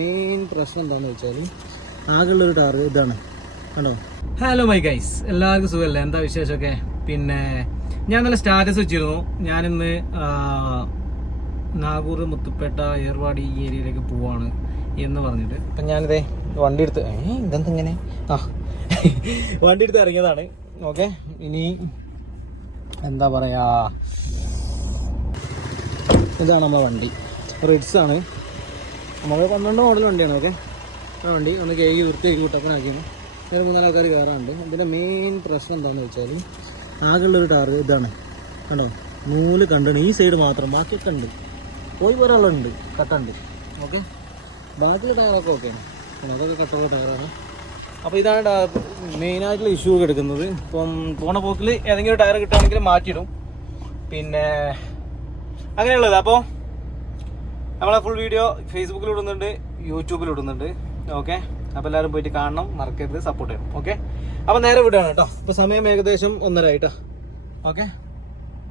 Main പ്രശ്നം എന്താണെന്ന് വെച്ചാൽ ആകെയുള്ളൊരു ടാറ് ഇതാണ് കണ്ടോ. ഹലോ മൈ ഗൈസ്, എല്ലാവർക്കും സുഖമല്ലേ? എന്താ വിശേഷമൊക്കെ? പിന്നെ ഞാൻ നല്ല സ്റ്റാറ്റസ് വെച്ചിരുന്നു. ഞാനിന്ന് നാഗൂർ, മുത്തുപ്പേട്ട, ഏർവാടി ഈ ഏരിയയിലേക്ക് പോവാണ് എന്ന് പറഞ്ഞിട്ട്. അപ്പം ഞാനിതേ വണ്ടി എടുത്ത് ഇതെന്താ ഇങ്ങനെ വണ്ടി എടുത്ത് ഇറങ്ങിയതാണ്. ഓക്കെ, ഇനി എന്താ പറയുക, ഇതാണ് നമ്മുടെ വണ്ടി. റിഡ്സ് ആണ്, നമ്മൾ 12 മോഡൽ വണ്ടിയാണ്. ഓക്കെ, ആ വണ്ടി ഒന്ന് കേക്ക് വൃത്തിയാക്കി കൂട്ടപ്പനാക്കിയാണ്. ഒരു 3-4 ആൾക്കാർ കയറാറുണ്ട്. ഇതിൻ്റെ മെയിൻ പ്രശ്നം എന്താണെന്ന് വെച്ചാൽ ആകെയുള്ളൊരു ടാറ് ഇതാണ് കണ്ടോ. നൂല് കണ്ടാണ് ഈ സൈഡ് മാത്രം, ബാക്കിയൊക്കെ ഉണ്ട്. പോയി ഒരാളുണ്ട്, കട്ടുണ്ട്. ഓക്കെ, ബാക്കിയുള്ള ടയറൊക്കെ ഓക്കെയാണ്, അതൊക്കെ കട്ടുള്ള ടയറാണ്. അപ്പോൾ ഇതാണ് മെയിനായിട്ടുള്ള ഇഷ്യൂ ഒക്കെ എടുക്കുന്നത്. ഇപ്പം പോണ പോക്കിൽ ഏതെങ്കിലും ഒരു ടയർ കിട്ടുകയാണെങ്കിൽ മാറ്റിയിടും. പിന്നെ അങ്ങനെയുള്ളത്. അപ്പോൾ നമ്മളെ ഫുൾ വീഡിയോ ഫേസ്ബുക്കിൽ ഇടുന്നുണ്ട്, യൂട്യൂബിൽ ഇടുന്നുണ്ട്. ഓക്കെ, അപ്പോൾ എല്ലാവരും പോയിട്ട് കാണണം, മറക്കരുത്, സപ്പോർട്ട് ചെയ്യണം. ഓക്കെ, അപ്പോൾ നേരെ വിടുകയാണ് കേട്ടോ. ഇപ്പോൾ സമയം ഏകദേശം 1:30 ആയിട്ടോ. ഓക്കെ.